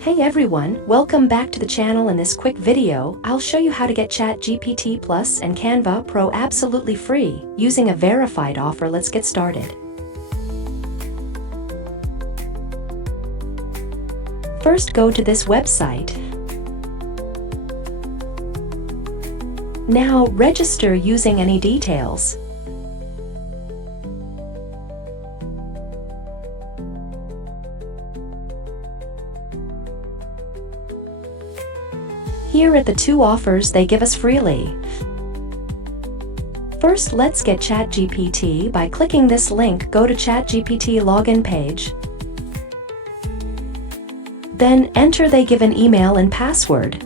Hey everyone, welcome back to the channel. In this quick video, I'll show you how to get ChatGPT Plus and Canva Pro absolutely free, using a verified offer. Let's get started. First, go to this website. Now, register using any details. Here are the two offers they give us freely. First, let's get ChatGPT by clicking this link. Go to ChatGPT login page. Then enter they give an email and password.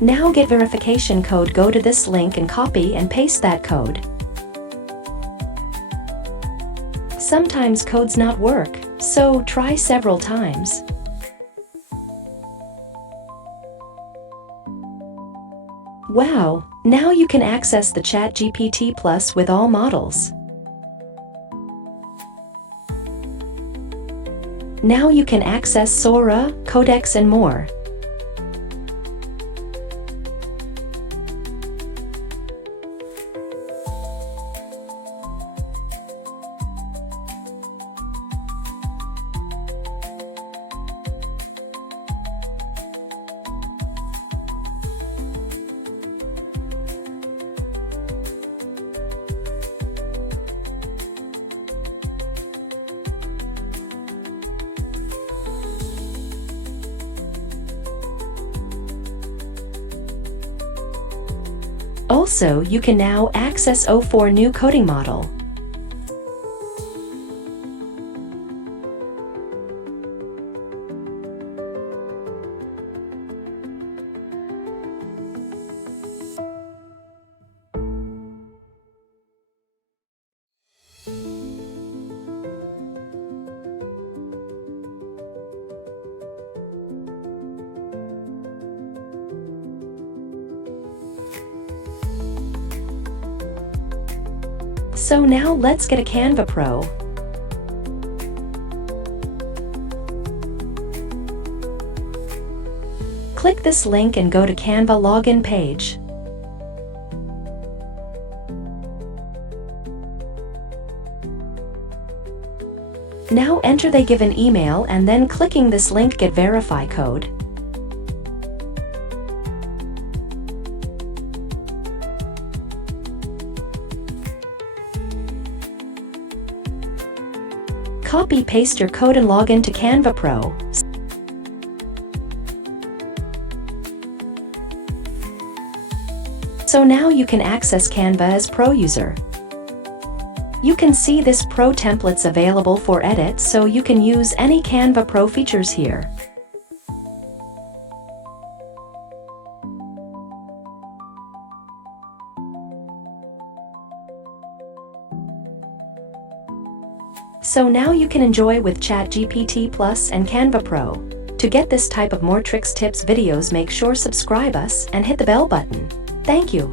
Now get verification code. Go to this link and copy and paste that code. Sometimes codes not work, so try several times. Wow, now you can access the ChatGPT Plus with all models. Now you can access Sora, Codex and more. Also, you can now access O4 new coding model. So now let's get a Canva Pro. Click this link and go to Canva login page. Now enter they give an email and then clicking this link get verify code. Copy-paste your code and log in to Canva Pro. So now you can access Canva as Pro user. You can see this Pro templates available for edit, so you can use any Canva Pro features here. So now you can enjoy with ChatGPT Plus and Canva Pro. To get this type of more tricks, tips, videos, make sure subscribe us and hit the bell button. Thank you.